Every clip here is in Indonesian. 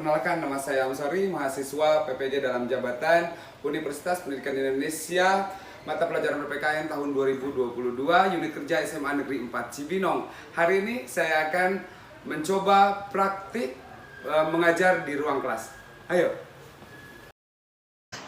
Perkenalkan, nama saya Amsari, mahasiswa PPJ dalam jabatan Universitas Pendidikan Indonesia, mata pelajaran PPKN tahun 2022, unit kerja SMA Negeri 4 Cibinong. Hari ini saya akan mencoba praktik mengajar di ruang kelas. Ayo.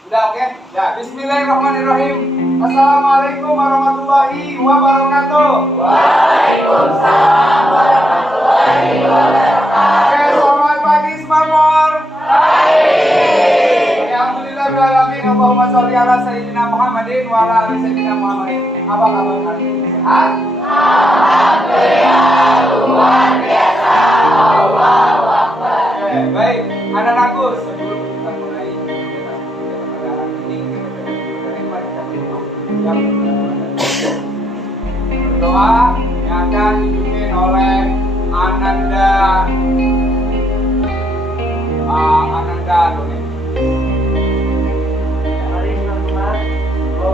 Udah oke? Ya, bismillahirrahmanirrahim. Assalamualaikum warahmatullahi wabarakatuh. Waalaikumsalam warahmatullahi wabarakatuh. Oke, selamat pagi semua. Baik. Alhamdulillah alamin. Allahumma sholli ala sayyidina Muhammadin wa ala ali sayyidina Muhammadin. Apa kabar hari ini? Sehat? Alhamdulillah luar biasa. Allahu Akbar. Oke, baik. Anak-anakku, sebelum kita mulai kegiatan pada hari ini, kita yang berdoa yang akan dipimpin oleh Ananda Doni. Mari teman-teman,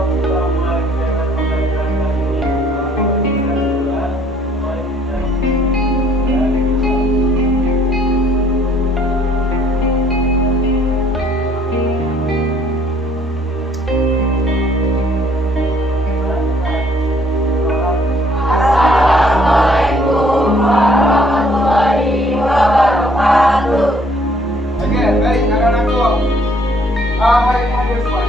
kita mulai dengan pembelajaran kali ini. Assalamualaikum warahmatullahi wabarakatuh. Oke, baik anak-anakku. Hari ini hadir semua.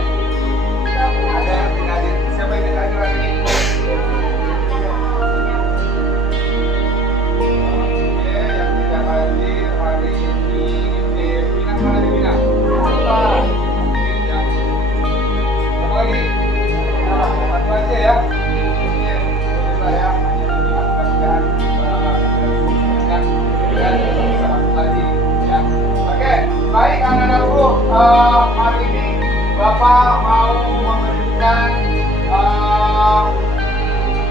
Ada yang tidak hadir. Siapa yang tidak hadir hari ini? Oke, yang tidak hadir hari ini Devina. Mana Devina? Siapa lagi? Satu aja ya. Oke, saya hanya mengingatkan dan lagi ya. Oke, baik anak-anakku, hari ini Bapak mau memberikan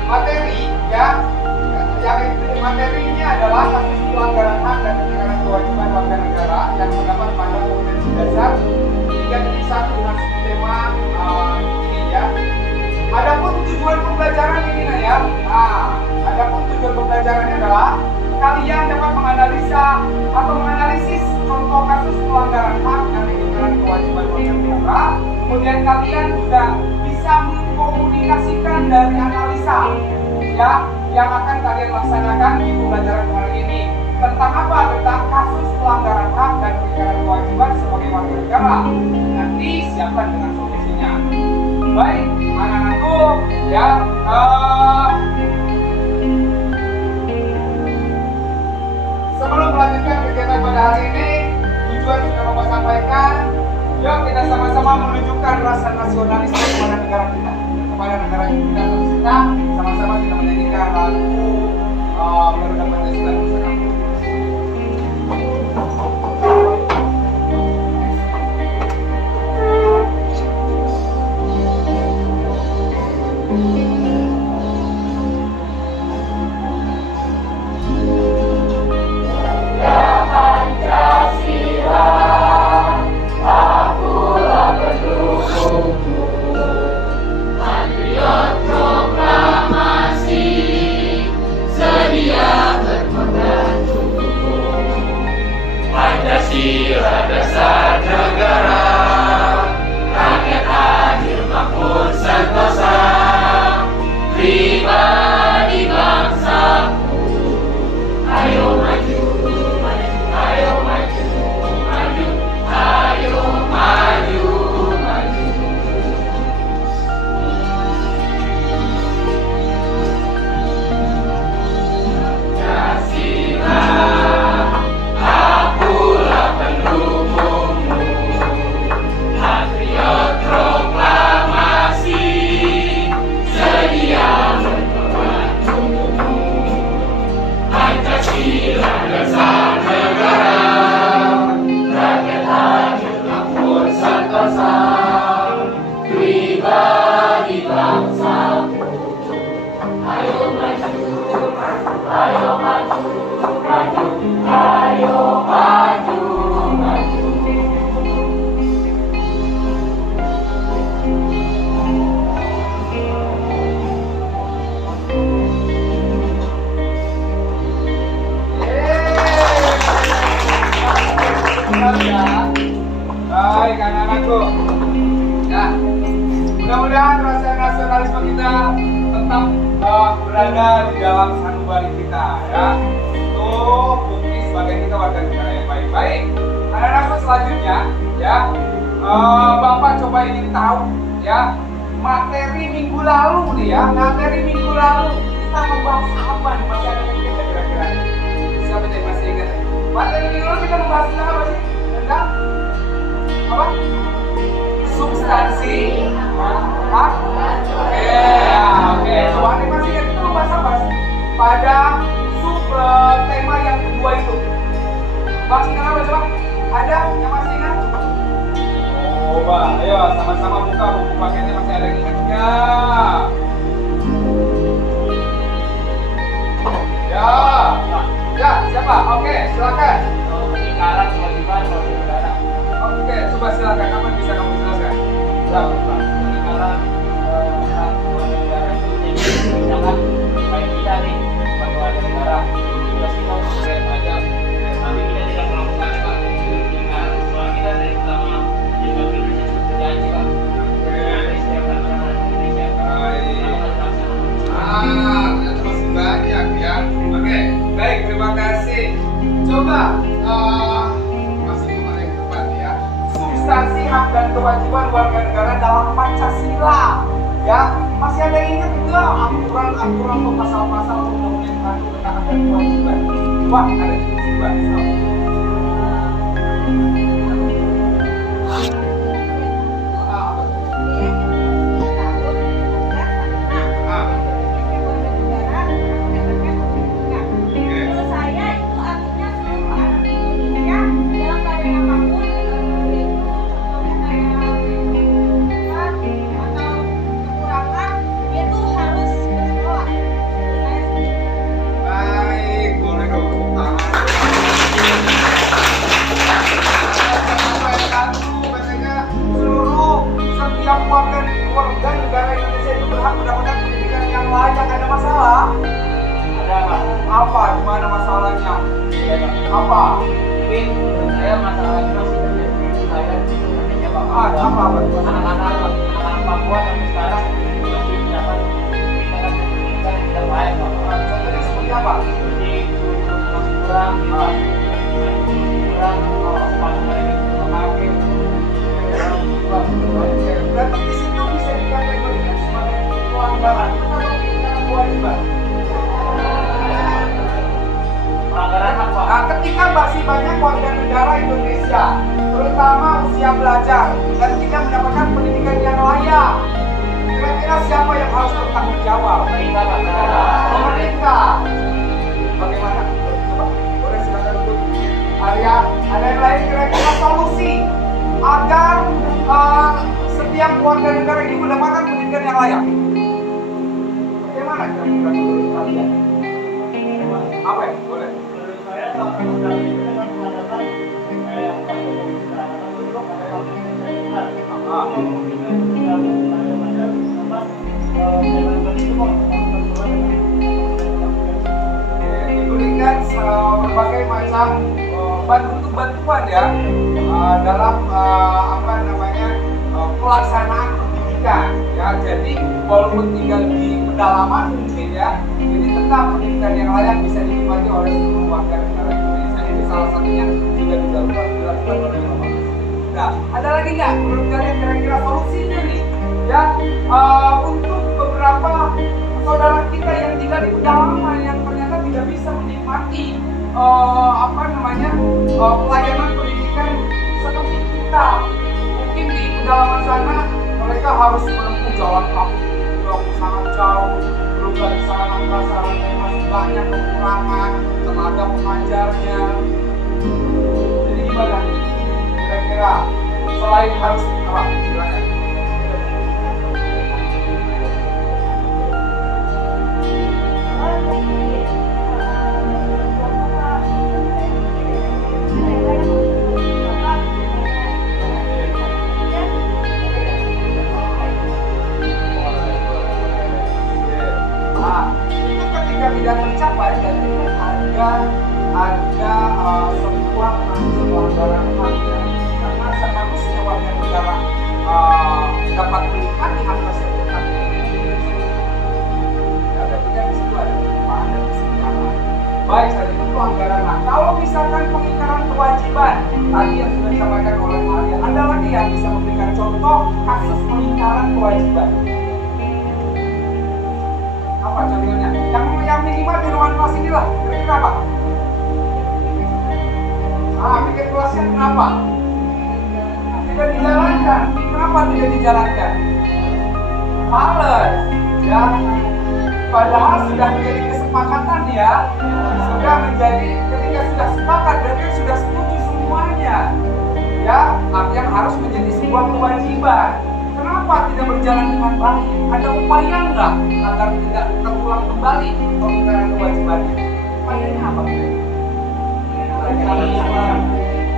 materi ya. Yang materinya adalah kasus pelanggaran hak dan pelanggaran kewajiban warga negara yang terdapat pada Konvensi Dasar 371 dengan tema ini ya. Adapun tujuan pembelajaran ini ya. Adapun tujuan pembelajarannya adalah kalian dapat menganalisa atau menganalisis contoh kasus pelanggaran hak dan pelanggaran kewajiban warga negara. Kemudian kalian juga bisa mengkomunikasikan dari analisa ya yang akan kalian laksanakan di pembelajaran hari ini. Tentang apa? Tentang kasus pelanggaran hak dan pelanggaran kewajiban sebagai warga negara. Nanti siapkan dengan solusinya. Baik, anak-anakku ya. Sebelum melanjutkan kegiatan pada hari ini, tujuan sudah Bapak sampaikan. Yuk kita sama-sama menunjukkan rasa nasionalisme kepada negara kita, kepada negara kita tercinta. Sama-sama kita menyanyikan lagu Garuda Pancasila bersama. Mudah-mudahan rasa nasionalisme kita tetap berada di dalam sanubari kita, ya. Itu bukti sebagai kita warga negara yang baik-baik. Anak-anakku selanjutnya, ya, Bapak coba ingin tahu, ya, materi minggu lalu nih, ya, materi minggu lalu kita membahas apa nih? Masih ada yang ingat kira-kira? Siapa yang masih ingat? Materi minggu lalu kita membahas apa sih? Tentang apa? Substansi hak. Oke. Coba nih masih ingat kita membahas apa sih? Pada sub tema yang kedua itu. Bahas tentang apa coba? Ada yang masih ingat? Coba, ayo sama-sama buka buku paketnya, masih ada yang ingat nggak? Ya, siapa? Oke, silakan. Peningkatan kewajiban warga negara. Oke, coba silakan. Apa yang bisa kamu jelaskan? Peningkatan hak warga negara itu jadi misalkan kayak kita nih sebagai warga negara, tugas kita untuk bayar pajak, tapi kita tidak melakukan pak. Peningkatan soal kita dari pertama juga Indonesia sudah berjanji pak. Setiap negara Indonesia Ternyata masih banyak ya. Oke, baik, terima kasih. Coba masih kemarin yang tepat ya. Substansi hak dan kewajiban warga negara dalam Pancasila. Ya, masih ada yang ingat juga aturan-aturan atau pasal-pasal undang-undang tentang hak dan kewajiban. Wah, ada juga. Warga negara Indonesia itu berhak mendapatkan pendidikan yang layak. Ada masalah? ada pak. Apa? Gimana masalahnya? Apa? Mungkin saya masalahnya masih terjadi di saya di Indonesia pak. Apa? Anak-anak Papua sampai sekarang masih mendapat pendidikan yang tidak baik pak. Contohnya seperti apa? Seperti masih kurang, kurang sepatu mereka memakai. Berarti di situ bisa dikategorikan sebagai pelanggaran atau kewajiban. Pelanggaran apa? Nah, ketika masih banyak warga negara Indonesia, terutama usia belajar, dan tidak mendapatkan pendidikan yang layak, kira-kira siapa yang harus bertanggung jawab? Pemerintah pak. Pemerintah. Bagaimana? Coba, boleh silakan untuk Arya. Ada yang lain kira-kira solusi agar setiap warga negara ini mendapatkan pendidikan yang layak? Bagaimana kira-kira menurut kalian? Apa ya? Boleh. Menurut saya kalau undang itu dengan mengadakan kayak untuk diberikan berbagai macam bantuan ya dalam apa namanya pelaksanaan pendidikan ya. Jadi walaupun tinggal di pedalaman mungkin ya, jadi tetap pendidikan yang layak bisa dinikmati oleh seluruh warga negara Indonesia. Ini salah satunya juga dilakukan oleh pemerintah. Nah, ada lagi nggak menurut kalian kira-kira solusinya nih ya untuk beberapa saudara kita yang tinggal di pedalaman yang ternyata tidak bisa menikmati apa namanya pelayanan pendidikan seperti kita. Mungkin di pedalaman sana mereka harus menempuh jalan kaki yang sangat jauh, belum lagi sarana-prasarana yang masih banyak kekurangan, tenaga pengajarnya. Jadi gimana? Kira-kira selain harus apa? Silakan. Nah, itu ketika tidak tercapai dan ada sebuah pelanggaran hak ya, karena seharusnya warga negara dapat disepakati hak tersebut. Ya, berarti kan di situ ada perubahan dan keseimbangan. Baik, tadi itu anggaran. Nah, kalau misalkan pengingkaran kewajiban, tadi yang sudah disampaikan oleh Maria, ada lagi yang bisa memberikan contoh kasus pengingkaran kewajiban. Apa contohnya? Yang minimal di ruangan kelas inilah, kira-kira apa? Bikin kelasnya kenapa? Tidak dijalankan. Kenapa tidak dijalankan? Males, ya. Padahal sudah menjadi kesepakatan ya. Sudah menjadi, ketika sudah sepakat, berarti sudah setuju semuanya. Ya, artinya harus menjadi sebuah kewajiban. Kenapa tidak berjalan dengan baik? Ada upaya enggak agar tidak terulang kembali pengingkaran kewajibannya? Upayanya apa?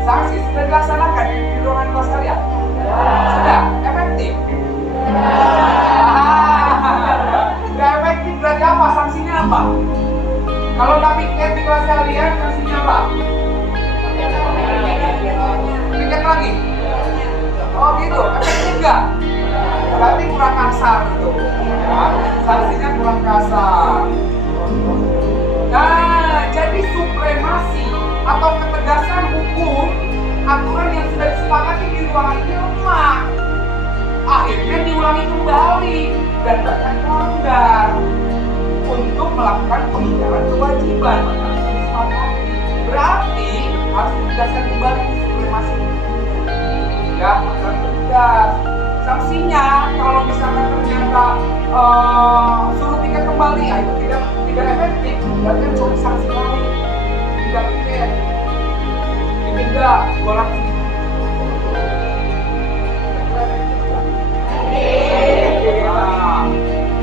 Sanksi sudah dilaksanakan di ruangan kelas kalian? Sudah? Efektif? Sudah efektif, berarti apa? Sanksinya apa? Kalau nggak piket di kelas kalian, sanksinya apa? Piket lagi? Oh gitu, efektif nggak? Berarti kurang kasar itu, ya. Sanksinya kurang kasar. Nah, jadi supremasi atau ketegasan hukum aturan yang sudah disepakati di ruangan ini lemah. Akhirnya diulangi kembali dan bahkan melanggar untuk melakukan pengingkaran kewajiban. Berarti harus ditegaskan kembali di supremasi ya, agar tegas. Sanksinya kalau misalkan ternyata suruh tiket kembali, ya itu tidak efektif. Berarti kan cuma sanksi lain, tidak tiket, tidak golak.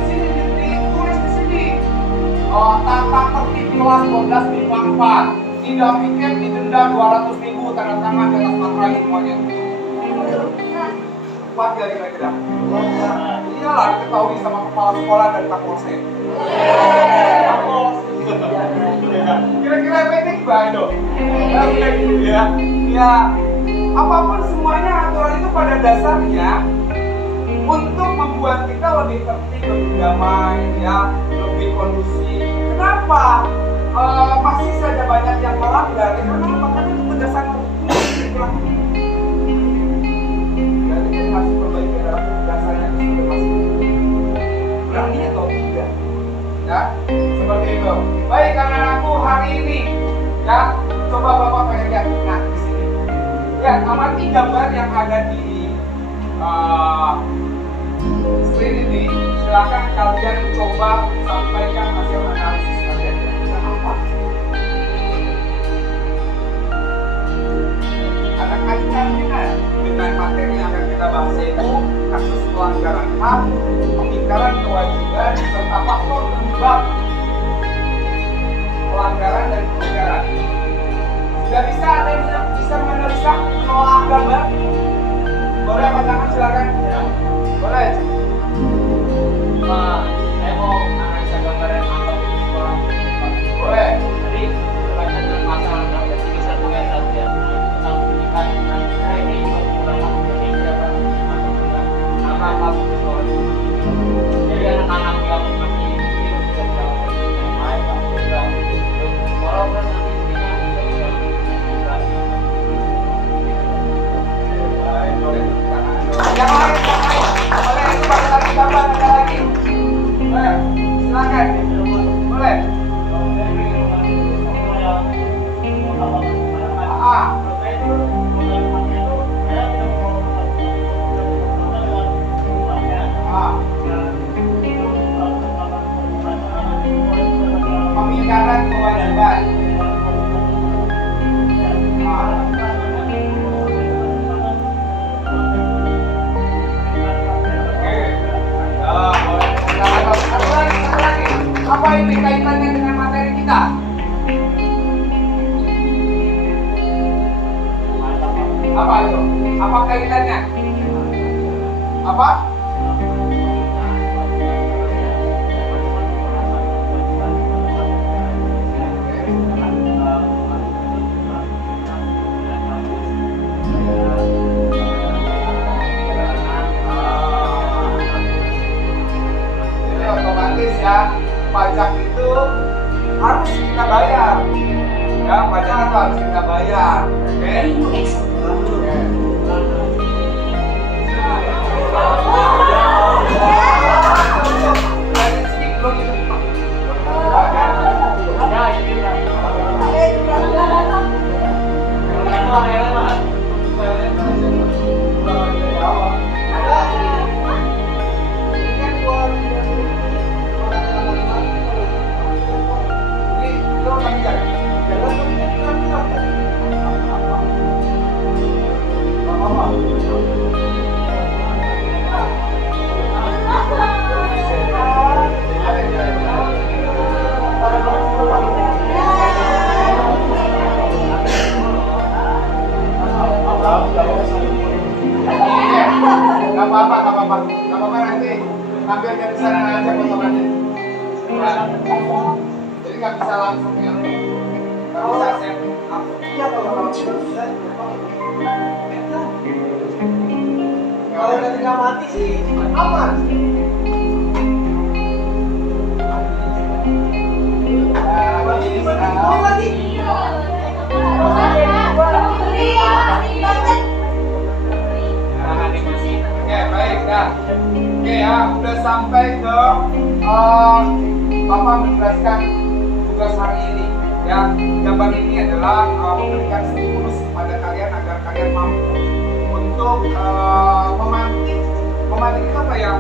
Sini ditulis di sini. Tata tertib kelas 12 MIPA 4. Tidak piket didenda 200.000, tanda tangan di atas materai semuanya. Kuat gak kira-kira? Iyalah, diketahui sama kepala sekolah dan kapolsek. Kira-kira efektif gak itu? Ya. Ya, apapun semuanya aturan itu pada dasarnya untuk membuat kita lebih tertib, lebih damai, ya, lebih kondusif. Kenapa? Masih saja banyak yang melanggar. Kenapa? Karena itu berdasarkan hukum. Berarti kita harus perbaiki adalah dasarnya itu masih berani atau tidak, ya, seperti itu. Baik, anak-anakku, hari ini, ya, coba bapak pengen lihat. Nah, di sini, ya, amati gambar yang ada di screen ini. Silakan kalian coba sampaikan hasil analisis kalian. Apa? Ada kaitannya dengan materi yang akan kita bahas, yaitu kasus pelanggaran HAM, pengingkaran kewajiban, serta faktor penyebab pelanggaran dan pengingkaran. Sudah bisa ada yang bisa menganalisa menolak gambar? Boleh apa tangan silakan? Ya. Boleh. Saya mau analisa gambar yang apa di sekolah. Boleh. Jadi berkaitan dengan pasal 631 ayat 1 ya, tentang pendidikan. Nah ini kurang lebih berapa nama masuk ke sekolah. Jadi anak-anak yang masih ini bisa jauh lebih baik, juga sekolah kan nanti intinya juga berhasil. Baik, boleh. Yang lain, boleh itu pakai lagi gambar, ada lagi. Boleh, silakan. Boleh. Pengingkaran kewajiban. Apa ini kaitannya dengan materi kita? Apa itu? Apa kaitannya? Apa? ya pajak itu harus kita bayar. Ya, pajak itu harus kita bayar. Oke? Gak apa-apa nanti ambil dari sana aja potongannya. Jadi nggak bisa langsung ya. Nggak bisa setting langsung. Iya kalau udah tinggal mati sih aman. Oke, baik ya. Oke ya, udah sampai ke Bapak menjelaskan tugas hari ini. Ya, gambar ini adalah memberikan stimulus kepada kalian agar kalian mampu untuk memantik apa ya?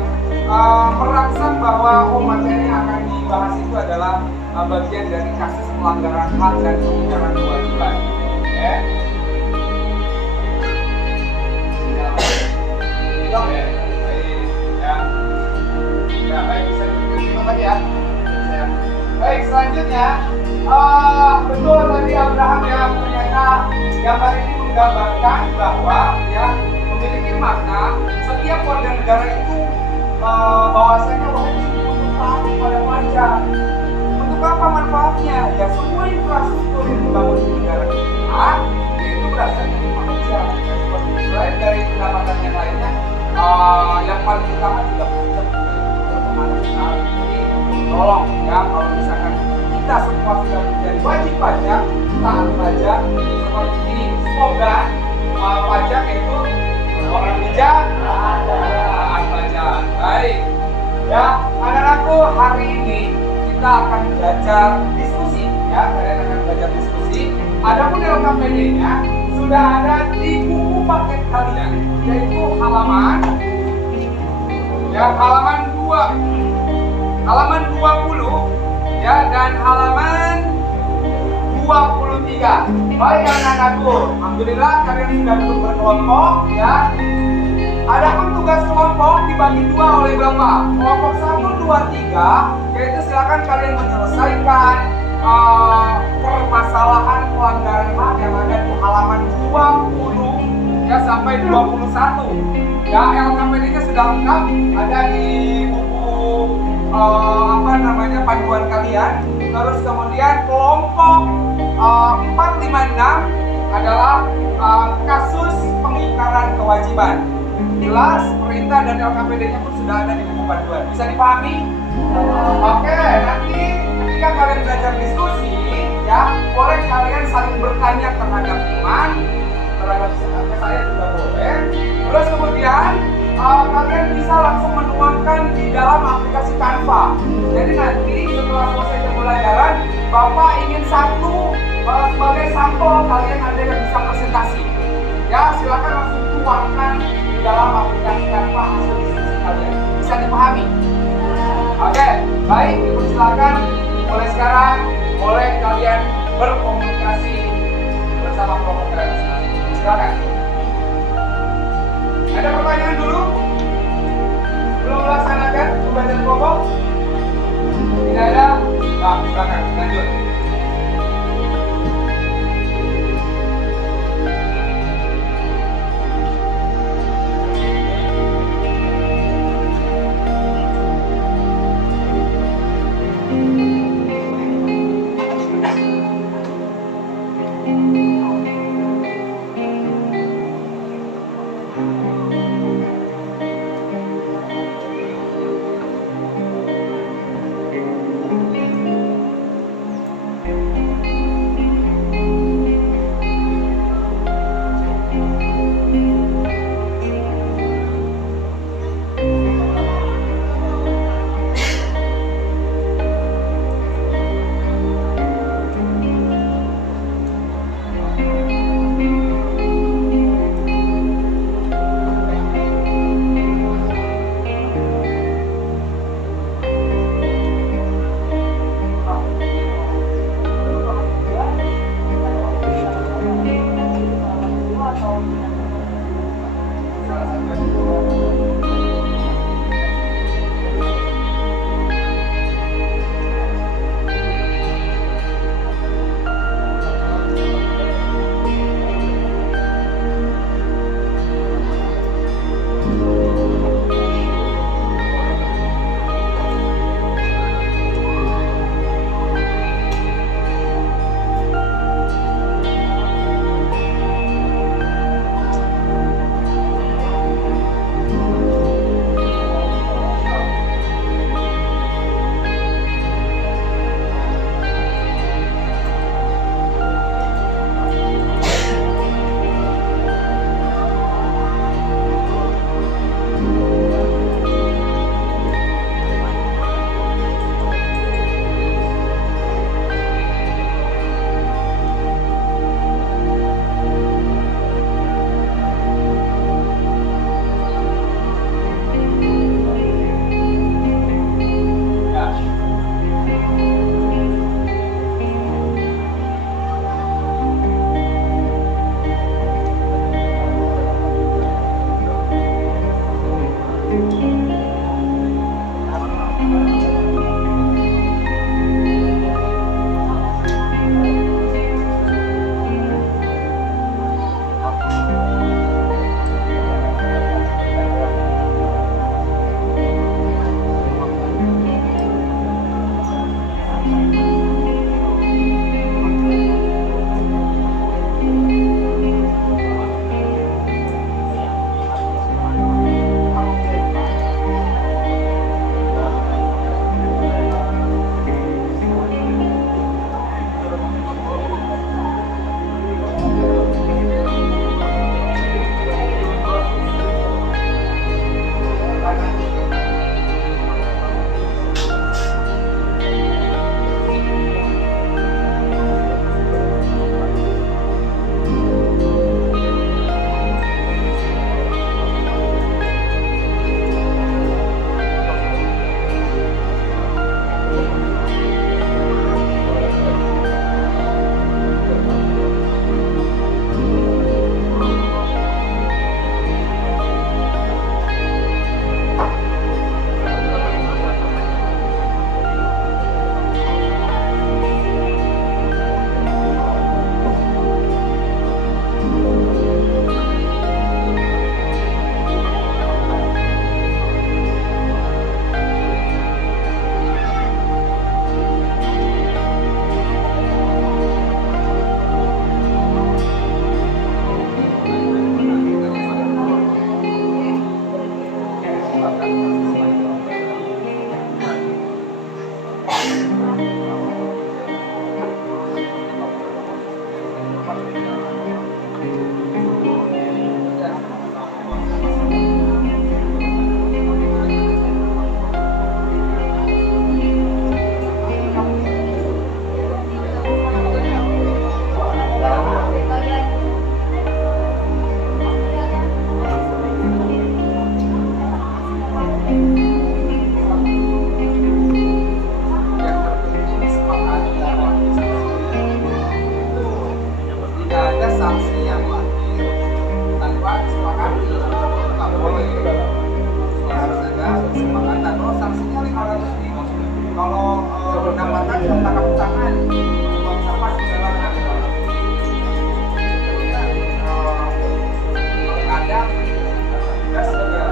Merangsang bahwa materi yang akan dibahas itu adalah bagian dari kasus pelanggaran hak dan pelanggaran kewajiban. Oke. Oke, baik ya. Ya, baik, bisa ditutup lagi ya. Baik, selanjutnya betul tadi Abraham ya, ternyata gambar ini menggambarkan bahwa ya memiliki makna setiap warga negara itu bahwasanya wajib untuk taat pada pajak. Untuk apa manfaatnya? Ya semua infrastruktur yang dibangun di negara kita itu berasal dari pajak. Selain dari pendapatan yang lainnya, yang paling utama juga pajak berpengaruh sekali. Jadi tolong ya, kalau misalkan kita semua sudah menjadi wajib pajak, taat pajak seperti ini, semoga pajak itu orang bijak taat pajak. Baik ya, anak-anakku, hari ini kita akan belajar diskusi ya, kalian akan belajar diskusi. Adapun LKPD-nya sudah ada di buku paket kalian, yaitu halaman 20 ya, dan halaman 23. Baik anak-anakku, alhamdulillah kalian sudah duduk berkelompok ya. Adapun tugas kelompok dibagi dua oleh Bapak. Kelompok 1, 2, 3, yaitu silakan kalian menyelesaikan permasalahan pelanggaran HAM yang ada di halaman 20 ya sampai 21. Ya, LKPD-nya sudah lengkap, ada di buku panduan kalian. Terus kemudian kelompok 4, 5, 6 adalah kasus pengingkaran kewajiban. Jelas, perintah dan LKPD-nya pun sudah ada di buku panduan. Bisa dipahami? Oke, nanti ketika kalian belajar diskusi, ya, boleh kalian saling bertanya terhadap teman, terhadap saya juga boleh. Terus kemudian kalian bisa langsung menuangkan di dalam aplikasi Canva. Jadi nanti setelah selesai pembelajaran, Bapak ingin satu sebagai sampel kalian ada yang bisa presentasi. Ya, silakan langsung tuangkan di dalam aplikasi Canva hasil diskusi kalian. Bisa dipahami? Oke, baik, dipersilakan mulai sekarang, boleh kalian berkomunikasi bersama kelompok kalian masing-masing. Silakan. Ada pertanyaan dulu? Belum melaksanakan pembelajaran kelompok? Tidak ada? Nah, silakan lanjut. Kalau pendapatan cuma tangkap tangan, buang sampah sembarangan. Kadang tugas juga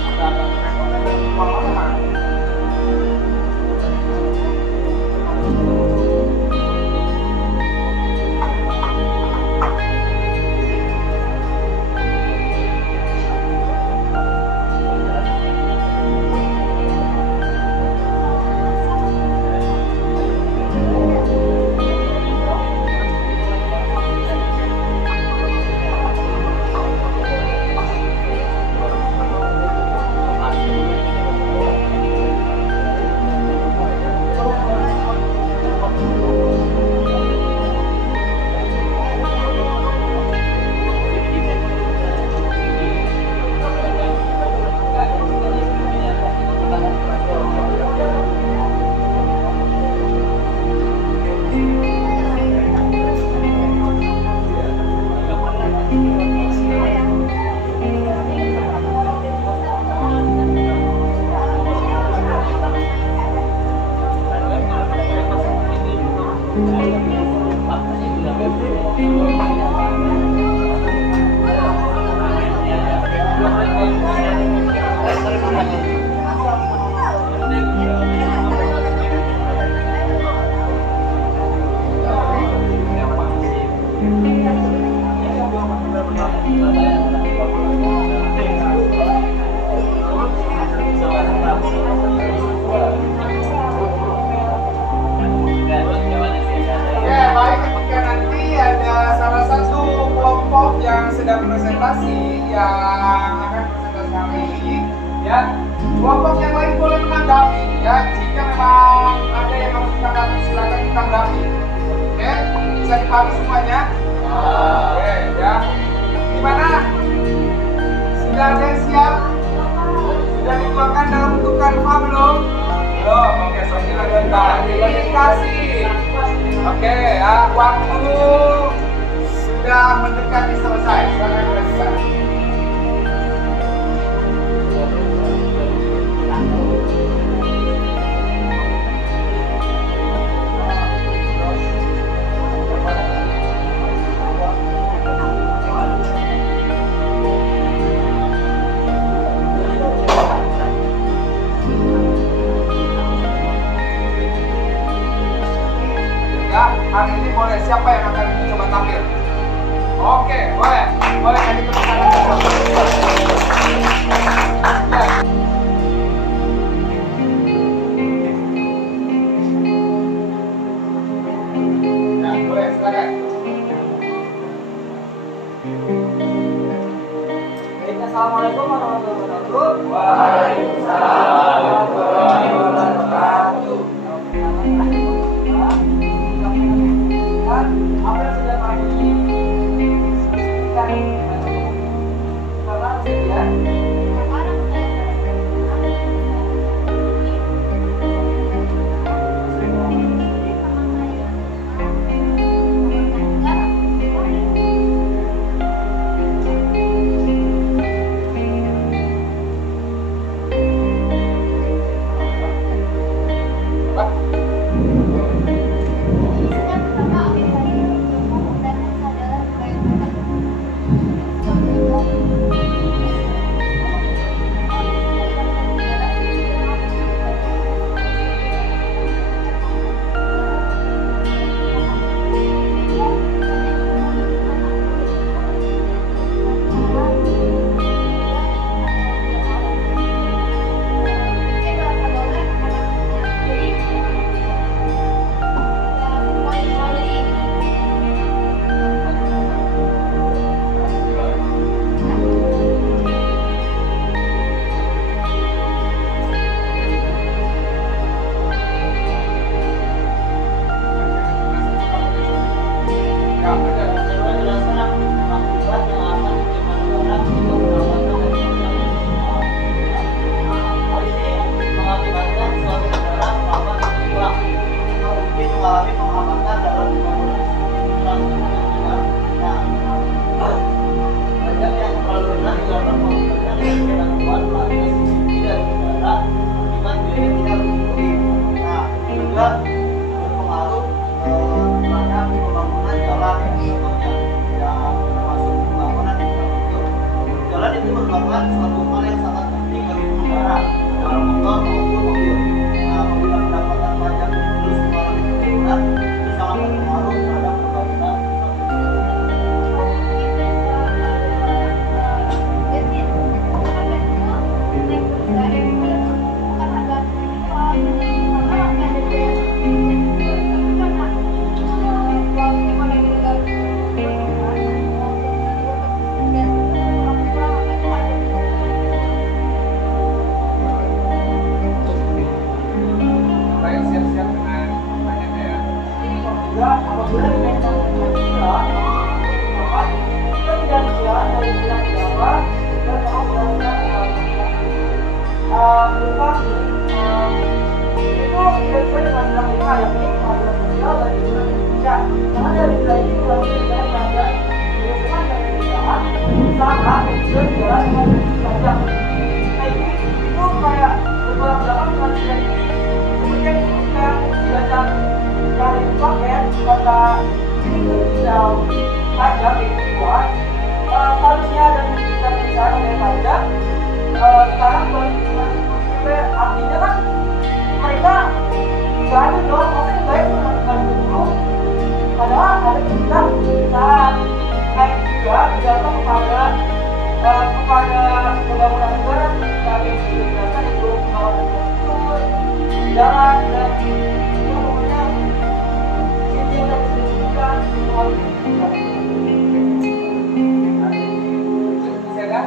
agak repotnya dan kewalahan. Sedang presentasi yang akan presentasi kali ini ya, kelompok yang lain boleh menanggapi ya. Jika memang ada yang harus ditanggapi silakan ditanggapi. Oke, bisa dipahami semuanya? Oke ya. Gimana? Sudah ada yang siap? Sudah dituangkan dalam bentuk kanva belum? Belum. Oke, selanjutnya dilanjutkan. Oke ya, waktu sudah mendekati selesai. Silakan dilanjutkan. Ya, hari ini boleh siapa yang akan coba tampil? Oke, boleh. Boleh kasih tepuk tangan. Ya. Nah, boleh, silakan. Baik, assalamualaikum warahmatullahi wabarakatuh. Waalaikumsalam warahmatullahi wabarakatuh. Apa yang sudah kami sebutkan karena ya Harusnya dan kita bisa oleh pajak sekarang artinya kan mereka nggak ada dong, maksudnya baik menentukan dulu padahal ada kita naik juga berdasarkan kepada pembangunan negara kami berdasarkan itu kawasan infrastruktur jalan dan pokoknya yang kita disebutkan harus dilakukan. Bisa kan?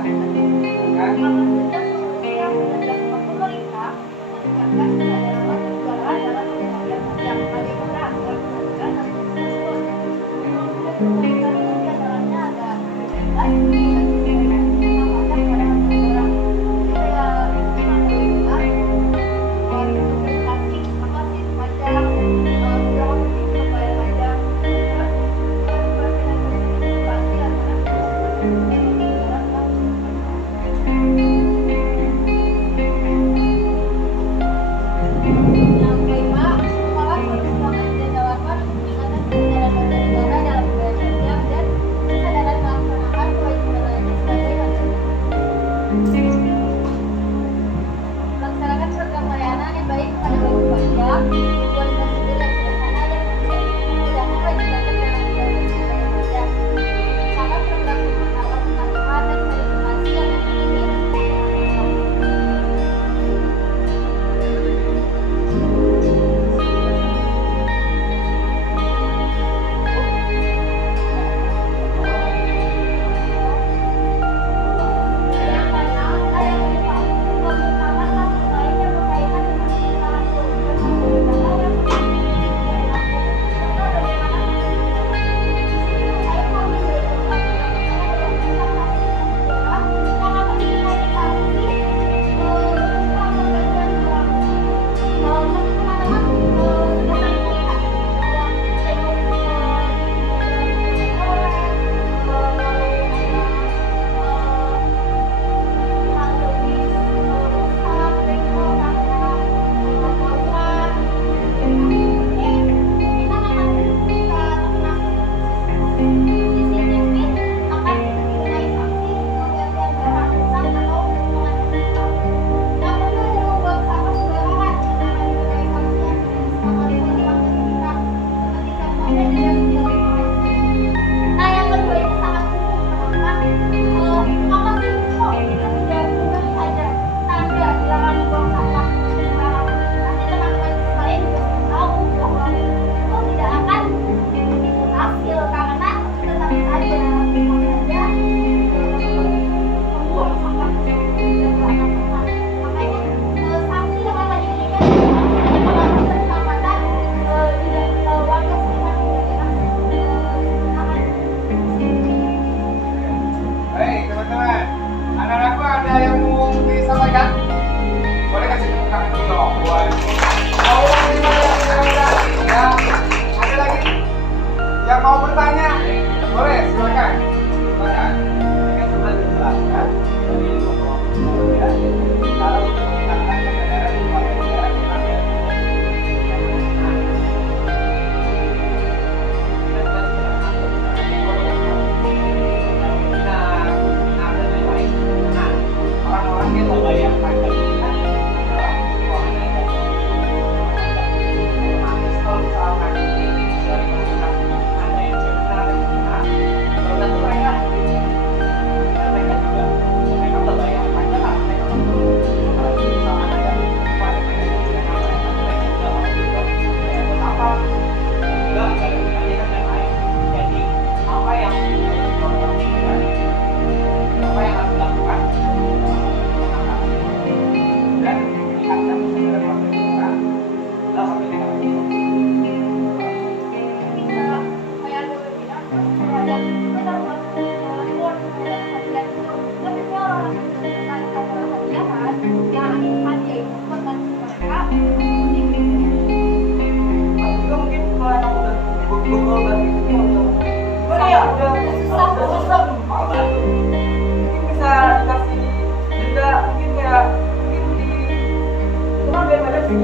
Yang kelima, sekolah harus mengajarkan pendidikan dan negara dalam budaya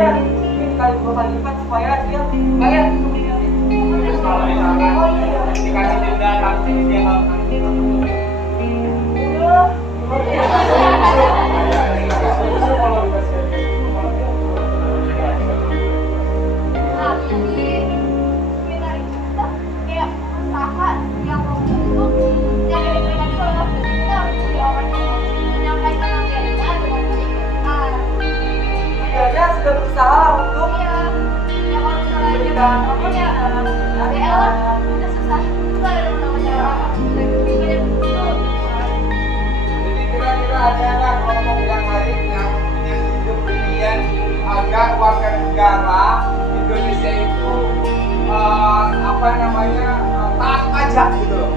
harusnya ini dikali 2 kali lipat supaya dia bayar kemudian. Terus kalau misalkan dikasih denda nanti dia nggak Nah, jadi seminar itu kayak usaha yang waktu itu yang diberikan itu adalah kita harus jadi orang yang menyampaikan materinya dengan benar. Dia sudah berusaha untuk Iya, yang kalau misalnya memberikan apa ya, ADL lah, udah susah. Itu ada namanya banyak itu. Jadi kira-kira ada nggak kelompok yang lain yang punya kepedulian agar warga negara Indonesia itu taat pajak gitu loh,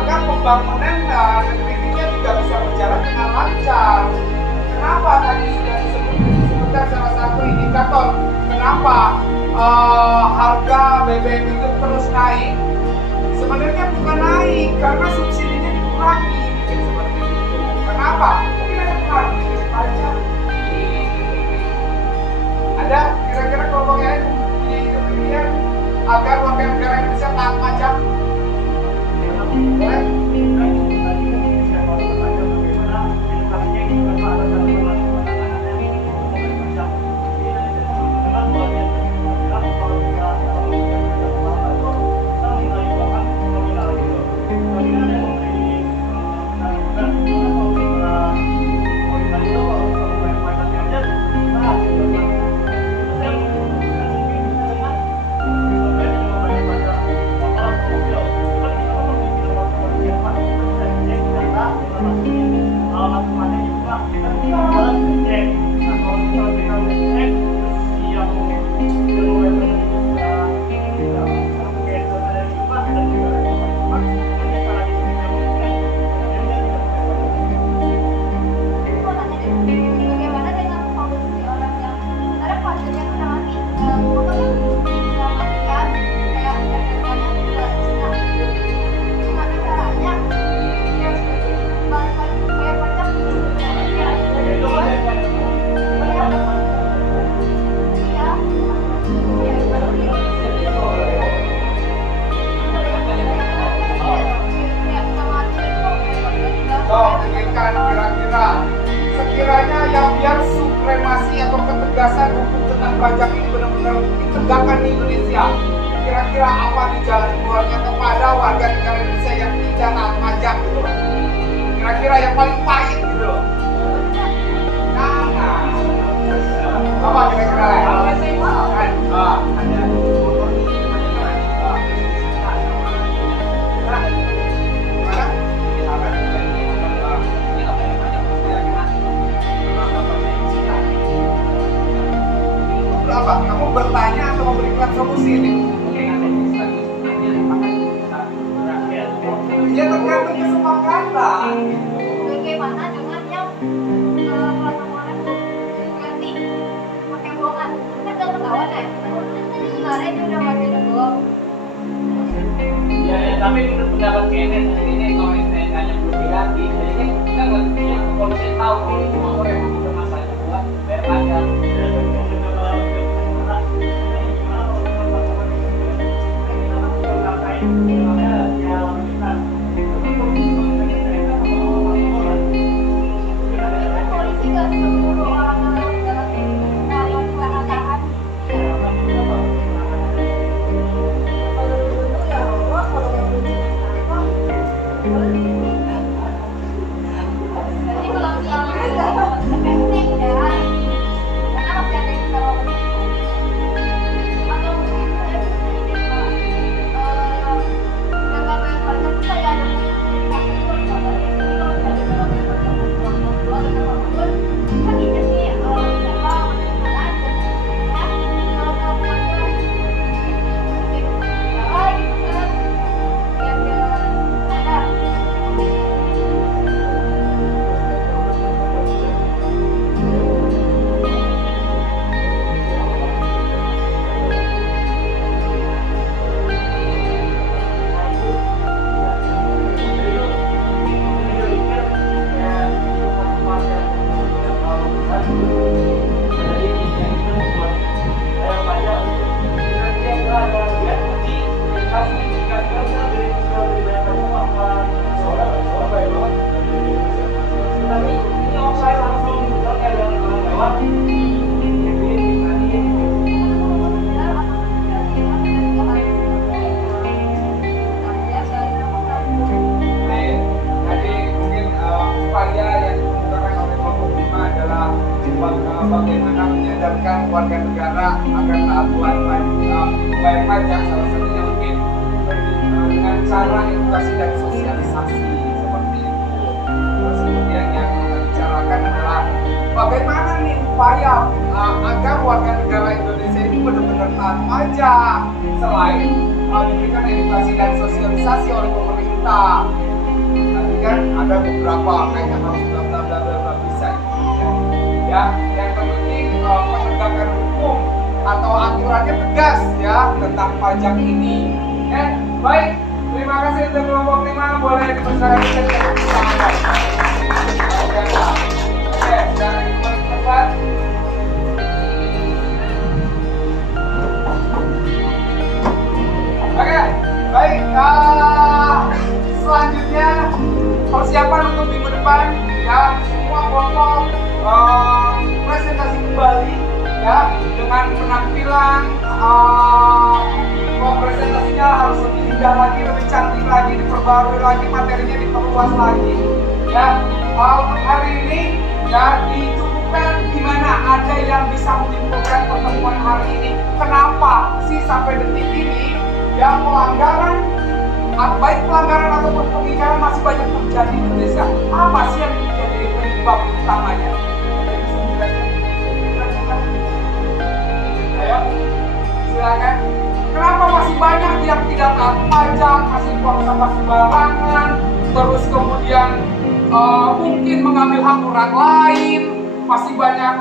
agar pembangunan negeri kita juga bisa berjalan dengan lancar. Kenapa tadi sudah disebutkan salah satu indikator kenapa harga BBM itu terus naik? Sebenarnya bukan naik karena subsidinya dikurangi, mungkin seperti itu. Kenapa? Mungkin ada pengaruh pajak. Ada kira-kira kelompok yang punya kepentingan agar warga negara Indonesia taat pajak? Boleh? Bagaimana dengan kondisi orang yang sebenarnya pajaknya itu sangat mematikan, kayak jakartanya juga nah, gimana caranya dia balik lagi bayar pajak gitu sebenarnya? Iya, iya, Pikirkan kira-kira sekiranya yang biar supremasi atau ketegasan hukum tentang pajak ini benar-benar ditegakkan di Indonesia. Kira-kira apa di jalan keluarnya kepada warga negara Indonesia yang tidak taat pajak gitu loh. Kira-kira yang paling pahit gitu loh. Nah, apa kira-kira lain? Ada motor nih, apa? Kamu bertanya atau memberikan solusi ini? Ya tergantung kesepakatan. bagaimana dengan yang kemarin ganti pakai bohongan kan udah ketahuan ya sebenarnya dia udah pakai bohong. ya, tapi menurut pendapat Kenneth ini kalau STNK-nya belum diganti, jadi kan kita nggak punya kepolisian tahu kalau itu motor yang bermasalah buat bayar pajak. Polisi nggak seluruh orang yang lewat jalan kalau diperhatikan jadi kalau misalnya menyadarkan warga negara agar taat bayar pajak, salah satunya mungkin dengan cara edukasi dan sosialisasi seperti itu. Terus kemudian yang kita bicarakan adalah bagaimana nih upaya agar warga negara Indonesia ini benar-benar taat pajak selain diberikan edukasi dan sosialisasi oleh pemerintah. Nanti kan ada beberapa kayaknya harus bla bla bla bla bla bisa itu ya. Yang terpenting penegakan hukum atau aturannya tegas ya tentang pajak ini. Baik, terima kasih untuk kelompok 5, boleh dipersilakan ke tempat. Oke, jangan kembali ke tempat. Oke, baik. Selanjutnya persiapan untuk minggu depan ya, semua kelompok presentasi kembali ya dengan penampilan presentasinya harus lebih indah lagi, lebih cantik lagi, diperbarui lagi, materinya diperluas lagi ya. Hari ini ya dicukupkan gimana, ada yang bisa menyimpulkan pertemuan hari ini kenapa sih sampai detik ini ya pelanggaran, baik pelanggaran ataupun pengingkaran masih banyak terjadi di Indonesia. Apa sih yang menjadi penyebab utamanya? Ayo, silakan. Kenapa masih banyak yang tidak taat pajak, masih buang sampah sembarangan, terus kemudian mungkin mengambil hak orang lain, masih banyak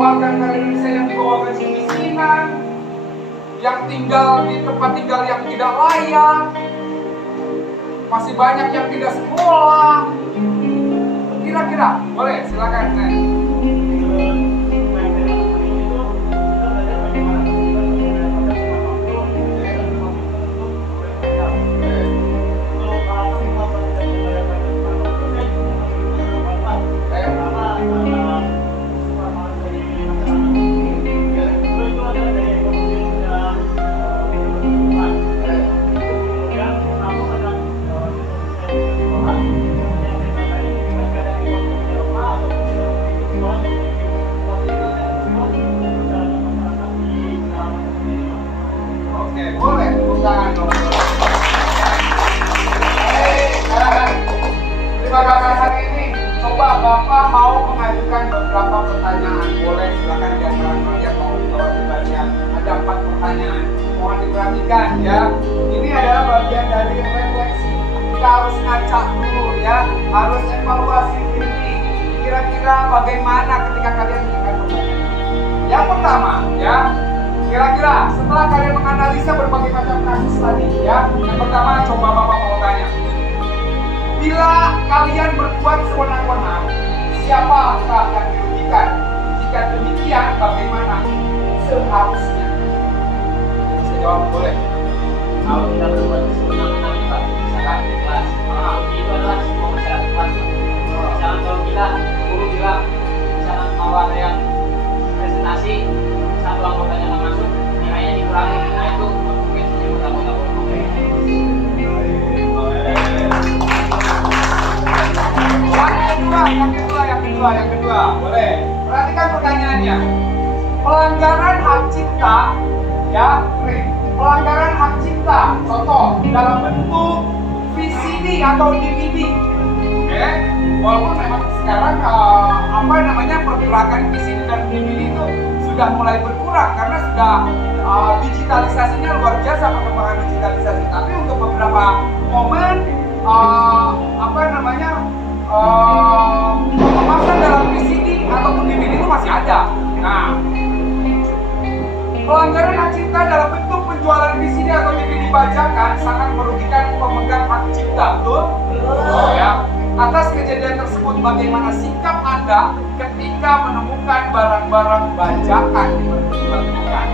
warga negara Indonesia yang di bawah garis kemiskinan, yang tinggal di tempat tinggal yang tidak layak, masih banyak yang tidak sekolah. Kira-kira, boleh silakan. Terima kasih. Hari ini coba Bapak mau mengajukan beberapa pertanyaan. Boleh silakan di antara kalian mau menjawab sebanyak ada 4 pertanyaan. Mohon diperhatikan ya. Ini adalah bagian dari refleksi. Kita harus ngaca dulu ya, harus evaluasi diri. Kira-kira bagaimana ketika kalian mendengar pertanyaan. Yang pertama ya, kira-kira setelah kalian menganalisa berbagai macam kasus tadi ya, yang pertama coba Bapak mau tanya, bila kalian berbuat sewenang-wenang, siapa akan dirugikan? Jika demikian, bagaimana seharusnya? Bisa jawab, boleh. Kalau kita berbuat sewenang-wenang, Pak, misalkan di kelas, itu adalah semua masyarakat kelas. Misalkan kalau kita guru bilang, misalkan mau ada yang presentasi, satu anggotanya nggak masuk, nilainya dikurangi, nah itu mungkin anggota-anggota. Yang kedua, boleh. Perhatikan pertanyaannya. Pelanggaran hak cipta, ya, pelanggaran hak cipta. Contoh dalam bentuk VCD atau DVD. Oke, walaupun memang sekarang pergerakan VCD dan DVD itu sudah mulai berkurang karena sudah digitalisasinya luar biasa, perkembangan digitalisasi. Tapi untuk beberapa momen pemasangan dalam VCD ataupun DVD itu masih ada. Nah, pelanggaran hak cipta dalam bentuk penjualan VCD atau DVD bajakan sangat merugikan pemegang hak cipta, betul? Oh ya. Atas kejadian tersebut, bagaimana sikap Anda ketika menemukan barang-barang bajakan diperjualbelikan?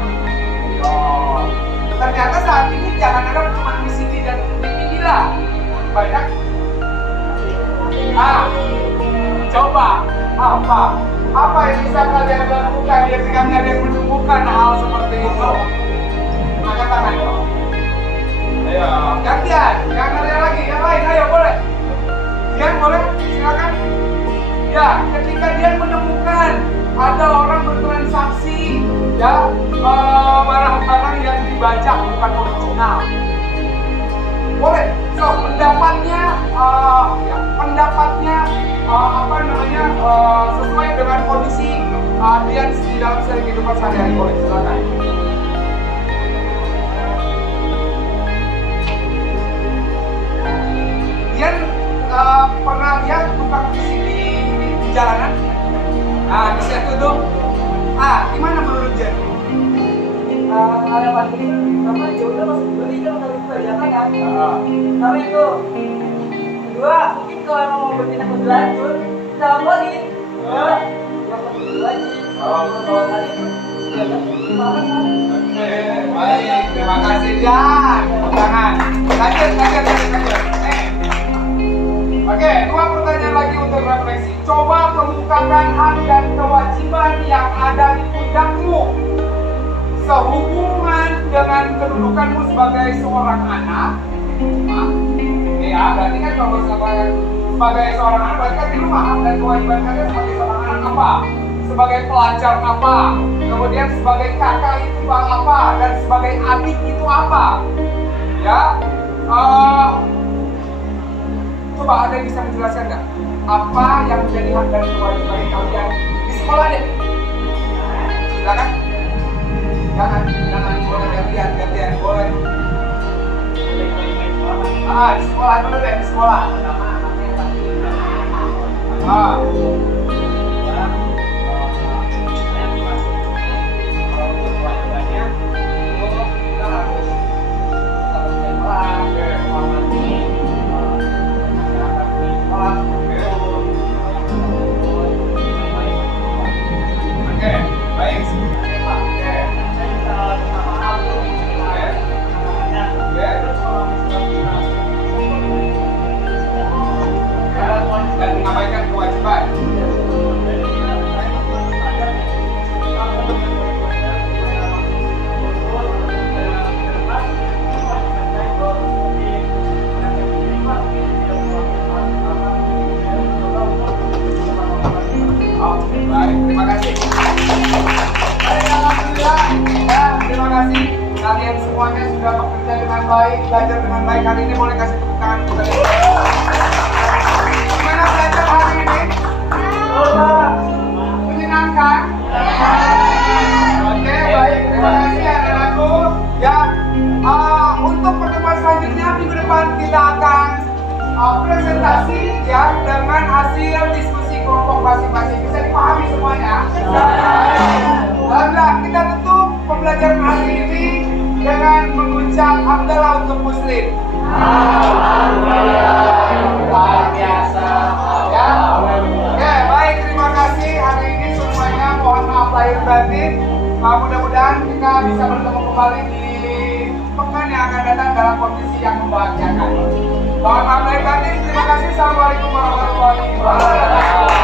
Oh, ternyata saat ini jangan ada cuma VCD dan DVD lah, banyak. Coba apa yang bisa kalian lakukan ketika kalian menemukan hal seperti itu? Angkat tangan dong. Ayo, gantian, jangan ada lagi, yang lain, ayo boleh. Dian boleh, silakan. Ya, ketika dia menemukan ada orang bertransaksi dari kehidupan sehari-hari. Boleh, silakan. Dian pernah lihat tukang visi di jalanan? Nah, di situ tuh. Gimana menurut Dian? Harapan ini pertama ya udah masuk beli kan udah kebanyakan kan. Tapi itu kedua mungkin kalau emang mau berpindah ke berlanjut kita laporin yang lebih lagi. Kalau tadi itu Baik, terima kasih Dian. Tangan. Lanjut. Oke, 2 pertanyaan lagi untuk refleksi. Coba kemukakan hak dan kewajiban yang ada di pundakmu sehubungan dengan kedudukanmu sebagai seorang anak. Ya, berarti kan kalau sebagai seorang anak, berarti kan di rumah hak dan kewajiban kalian sebagai seorang anak apa? Sebagai pelajar apa? Kemudian sebagai kakak itu apa? Dan sebagai adik itu apa? Ya, coba ada yang bisa menjelaskan nggak? Apa yang menjadi hak dan kewajiban kalian di sekolah deh? Silakan. Jangan boleh gantian boleh. Di sekolah dulu deh, di sekolah. Dan mengabaikan kewajiban. Baik, terima kasih. Baik, alhamdulillah. Ya, terima kasih. Kalian semuanya sudah bekerja dengan baik, belajar dengan baik. Hari ini boleh kasih tepuk tangan untuk kalian. Gimana belajar hari ini? Menyenangkan? Oke, baik. Terima kasih anak-anakku. Ya, untuk pertemuan selanjutnya minggu depan kita akan presentasi ya dengan hasil diskusi kelompok masing-masing. Bisa dipahami semuanya? Alhamdulillah, kita tutup pembelajaran hari ini dengan mengucap hamdalah untuk muslim. Luar biasa. Ya. Oke, baik, terima kasih hari ini semuanya. Mohon maaf lahir batin. Mudah-mudahan kita bisa bertemu kembali di pekan yang akan datang dalam kondisi yang membahagiakan. Mohon maaf lahir batin. Terima kasih. Assalamualaikum warahmatullahi wabarakatuh.